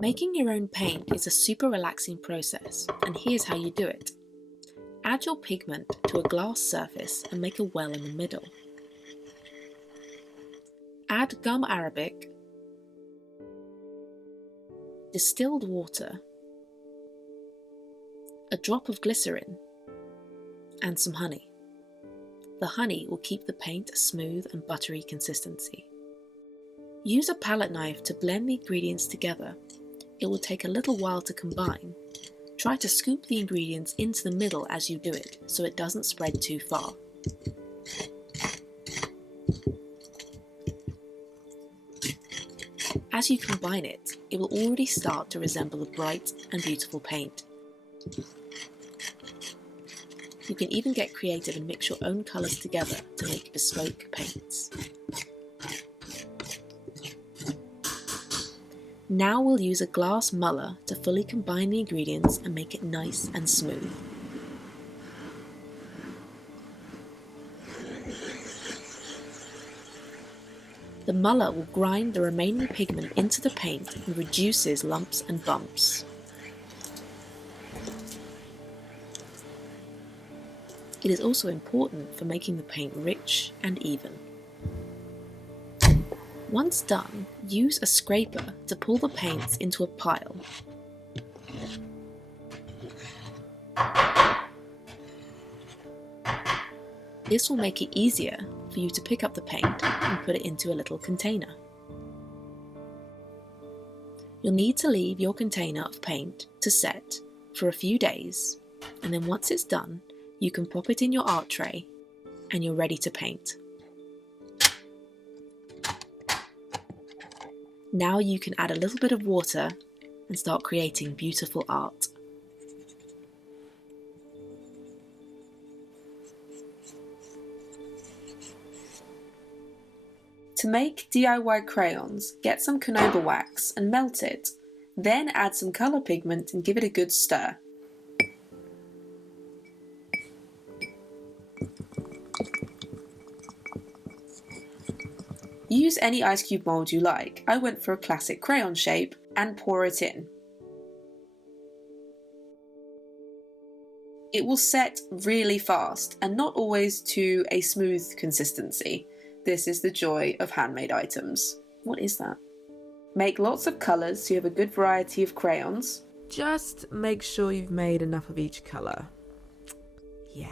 Making your own paint is a super relaxing process, and here's how you do it. Add your pigment to a glass surface and make a well in the middle. Add gum arabic, distilled water, a drop of glycerin, and some honey. The honey will keep the paint a smooth and buttery consistency. Use a palette knife to blend the ingredients together. It will take a little while to combine. Try to scoop the ingredients into the middle as you do it, so it doesn't spread too far. As you combine it, it will already start to resemble a bright and beautiful paint. You can even get creative and mix your own colours together to make bespoke paints. Now we'll use a glass muller to fully combine the ingredients and make it nice and smooth. The muller will grind the remaining pigment into the paint and reduces lumps and bumps. It is also important for making the paint rich and even. Once done, use a scraper to pull the paints into a pile. This will make it easier for you to pick up the paint and put it into a little container. You'll need to leave your container of paint to set for a few days, and then once it's done, you can pop it in your art tray and you're ready to paint. Now you can add a little bit of water and start creating beautiful art. To make DIY crayons, get some carnauba wax and melt it. Then add some colour pigment and give it a good stir. Use any ice cube mould you like. I went for a classic crayon shape and pour it in. It will set really fast and not always to a smooth consistency. This is the joy of handmade items. What is that? Make lots of colours so you have a good variety of crayons. Just make sure you've made enough of each colour. Yeah.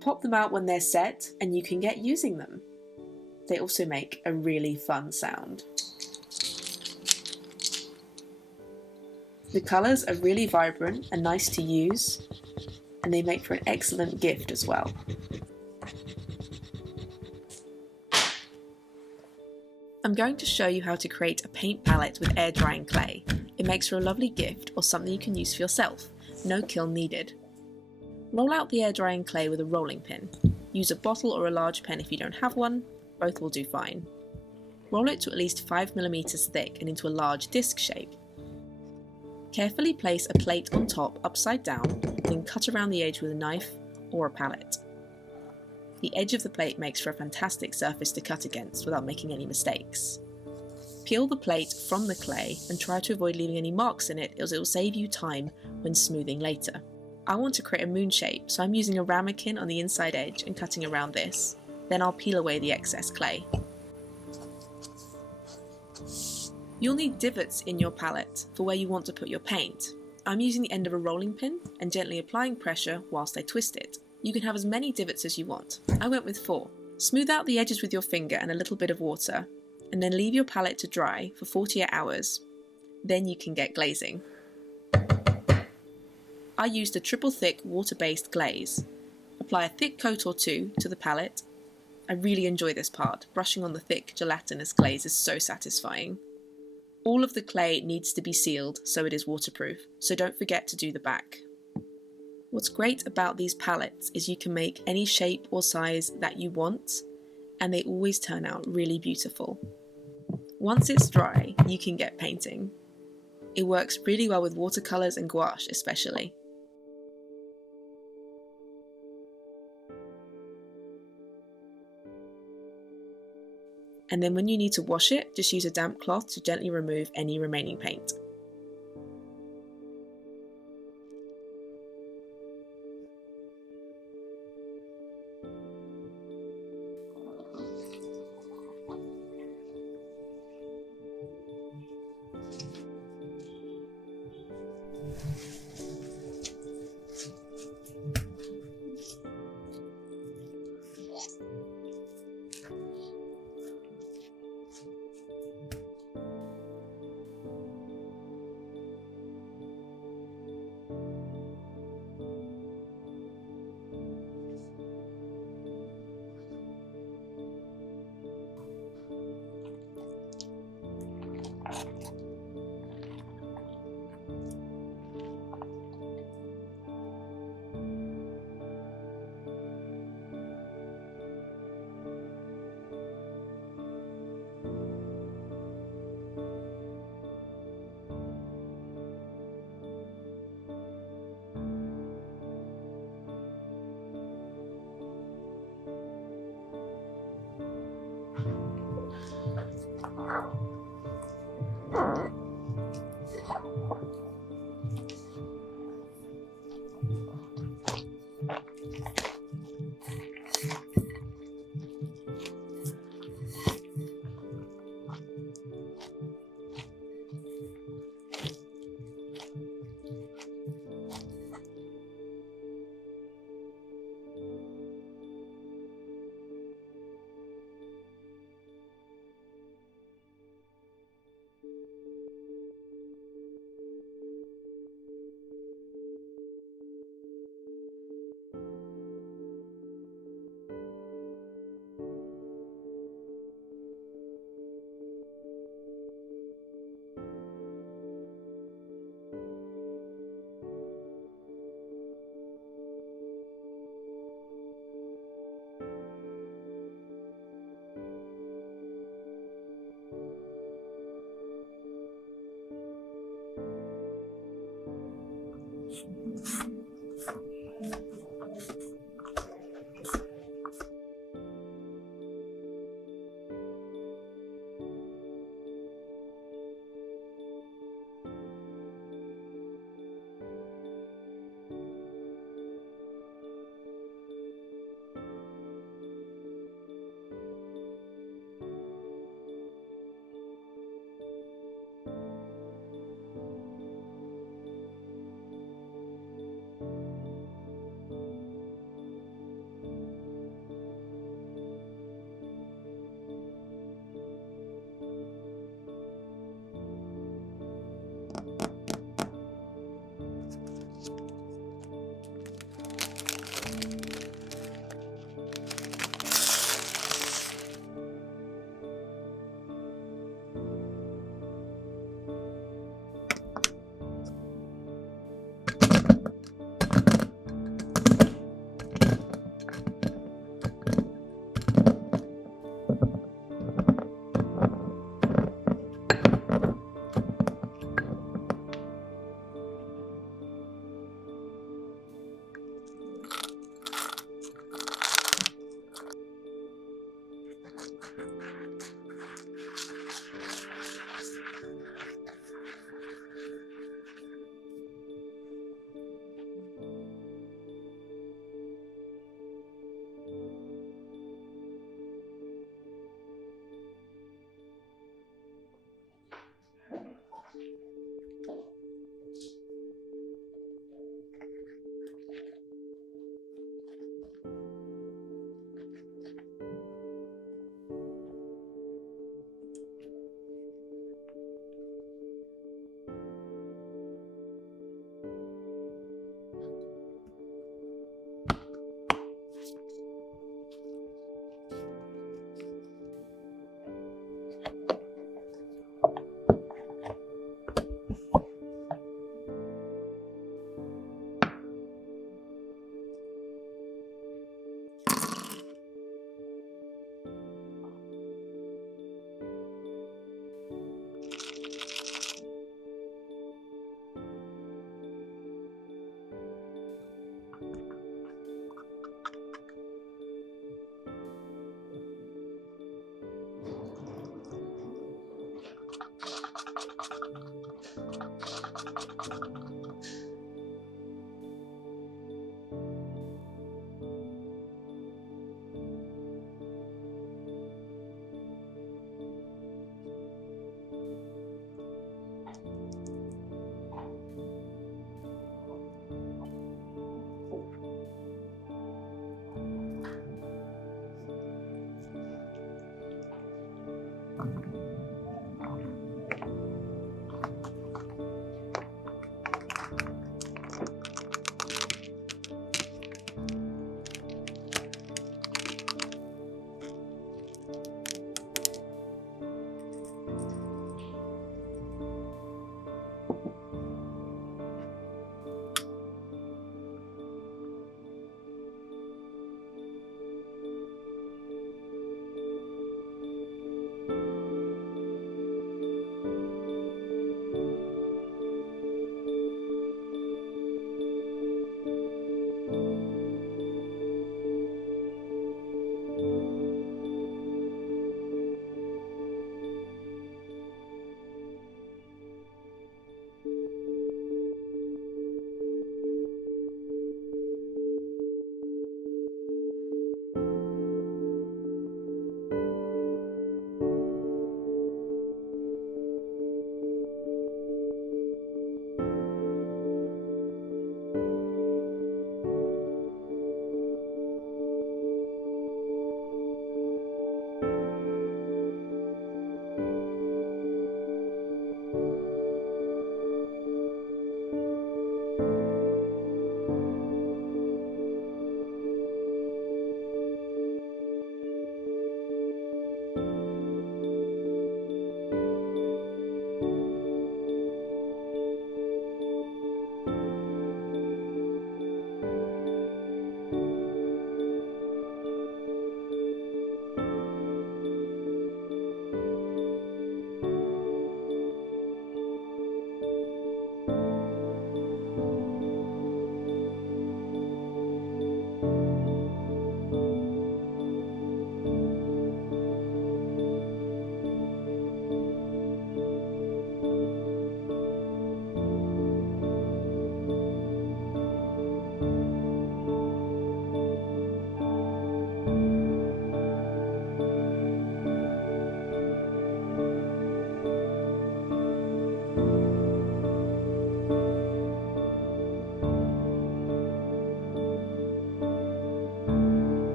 Pop them out when they're set and you can get using them. They also make a really fun sound. The colours are really vibrant and nice to use, and they make for an excellent gift as well. I'm going to show you how to create a paint palette with air drying clay. It makes for a lovely gift or something you can use for yourself. No kiln needed. Roll out the air drying clay with a rolling pin. Use a bottle or a large pen if you don't have one. Both will do fine. Roll it to at least 5mm thick and into a large disc shape. Carefully place a plate on top upside down, then cut around the edge with a knife or a palette. The edge of the plate makes for a fantastic surface to cut against without making any mistakes. Peel the plate from the clay and try to avoid leaving any marks in it, as it will save you time when smoothing later. I want to create a moon shape, so I'm using a ramekin on the inside edge and cutting around this. Then I'll peel away the excess clay. You'll need divots in your palette for where you want to put your paint. I'm using the end of a rolling pin and gently applying pressure whilst I twist it. You can have as many divots as you want. I went with 4. Smooth out the edges with your finger and a little bit of water, and then leave your palette to dry for 48 hours. Then you can get glazing. I used a triple thick water-based glaze. Apply a thick coat or two to the palette. I really enjoy this part. Brushing on the thick gelatinous glaze is so satisfying. All of the clay needs to be sealed so it is waterproof, so don't forget to do the back. What's great about these palettes is you can make any shape or size that you want, and they always turn out really beautiful. Once it's dry, you can get painting. It works really well with watercolours and gouache especially. And then when you need to wash it, just use a damp cloth to gently remove any remaining paint.